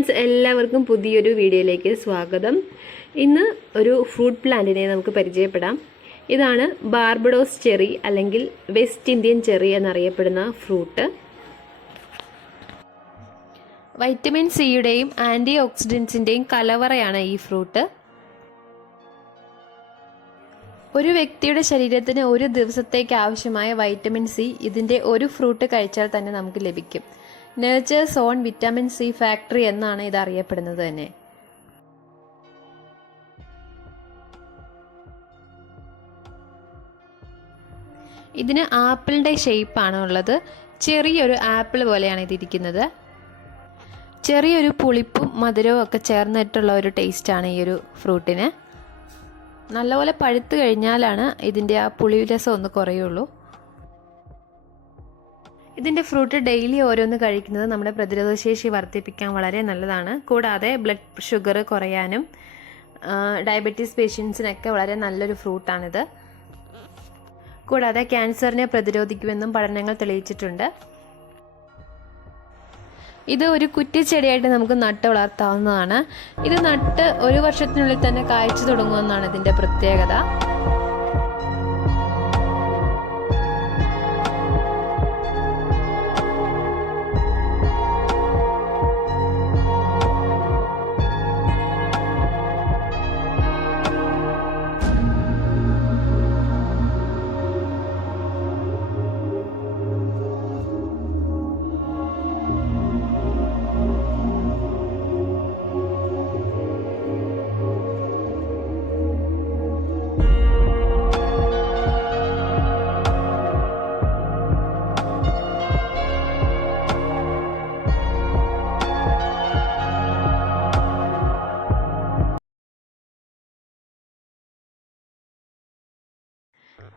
Friends, എല്ലാവർക്കും പുതിയൊരു വീഡിയോയിലേക്ക് സ്വാഗതം. ഇന്ന് ഒരു ഫ്രൂട്ട് പ്ലാന്റിനെ നമുക്ക് പരിചയപ്പെടാം. ഇതാണ് ബാർബഡോസ് ചെറി അല്ലെങ്കിൽ വെസ്റ്റ് ഇന്ത്യൻ ചെറി എന്നറിയപ്പെടുന്ന ഫ്രൂട്ട്. വൈറ്റമിൻ സിയുടെയും ആൻറ്റി ഓക്സിഡൻസിൻ്റെയും കലവറയാണ് ഈ ഫ്രൂട്ട്. ഒരു വ്യക്തിയുടെ ശരീരത്തിന് ഒരു ദിവസത്തേക്ക് ആവശ്യമായ വൈറ്റമിൻ സി ഇതിൻ്റെ ഒരു ഫ്രൂട്ട് കഴിച്ചാൽ തന്നെ നമുക്ക് ലഭിക്കും. Natures on vitamin C factory എന്നാണ് ഇത് അറിയപ്പെടുന്നത് തന്നെ. ഇതിന് ആപ്പിളിൻ്റെ ഷേപ്പാണ് ഉള്ളത്. ചെറിയൊരു ആപ്പിൾ പോലെയാണ് ഇതിരിക്കുന്നത്. ചെറിയൊരു പുളിപ്പും മധുരവും ഒക്കെ ചേർന്നിട്ടുള്ള ഒരു ടേസ്റ്റാണ് ഈ ഒരു ഫ്രൂട്ടിന്. നല്ലപോലെ പഴുത്ത് കഴിഞ്ഞാലാണ് ഇതിൻ്റെ ആ പുളിരസം ഒന്ന് കുറയുള്ളൂ. ഇതിൻ്റെ ഫ്രൂട്ട് ഡെയിലി ഓരോന്ന് കഴിക്കുന്നത് നമ്മുടെ പ്രതിരോധശേഷി വർദ്ധിപ്പിക്കാൻ വളരെ നല്ലതാണ്. കൂടാതെ ബ്ലഡ് ഷുഗർ കുറയാനും ഡയബറ്റീസ് പേഷ്യൻസിനൊക്കെ വളരെ നല്ലൊരു ഫ്രൂട്ടാണിത്. കൂടാതെ ക്യാൻസറിനെ പ്രതിരോധിക്കുമെന്നും പഠനങ്ങൾ തെളിയിച്ചിട്ടുണ്ട്. ഇത് ഒരു കുറ്റിച്ചെടിയായിട്ട് നമുക്ക് നട്ട് വളർത്താവുന്നതാണ്. ഇത് നട്ട് ഒരു വർഷത്തിനുള്ളിൽ തന്നെ കായ്ച്ചു തുടങ്ങുമെന്നാണ് ഇതിൻ്റെ പ്രത്യേകത.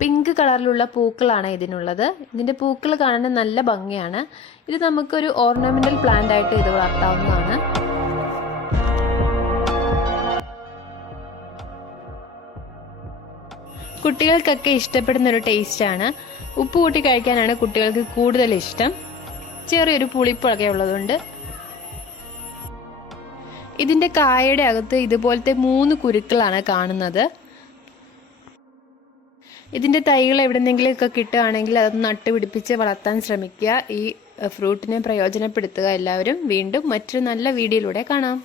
പിങ്ക് കളറിലുള്ള പൂക്കളാണ് ഇതിനുള്ളത്. ഇതിൻ്റെ പൂക്കൾ കാണാൻ നല്ല ഭംഗിയാണ്. ഇത് നമുക്കൊരു ഓർണമെന്റൽ പ്ലാന്റ് ആയിട്ട് ഇത് വളർത്താവുന്നതാണ്. കുട്ടികൾക്കൊക്കെ ഇഷ്ടപ്പെടുന്ന ഒരു ടേസ്റ്റാണ്. ഉപ്പ് കൂട്ടി കഴിക്കാനാണ് കുട്ടികൾക്ക് കൂടുതൽ ഇഷ്ടം. ചെറിയൊരു പുളിപ്പൊക്കെ ഉള്ളതുകൊണ്ട്. ഇതിൻ്റെ കായയുടെ അകത്ത് ഇതുപോലത്തെ 3 കുരുക്കളാണ് കാണുന്നത്. ഇതിൻ്റെ തൈകൾ എവിടെന്നെങ്കിലുമൊക്കെ കിട്ടുകയാണെങ്കിൽ അത് നട്ടുപിടിപ്പിച്ച് വളർത്താൻ ശ്രമിക്കുക. ഈ ഫ്രൂട്ടിനെ പ്രയോജനപ്പെടുത്തുക എല്ലാവരും. വീണ്ടും മറ്റൊരു നല്ല വീഡിയോയിലൂടെ കാണാം.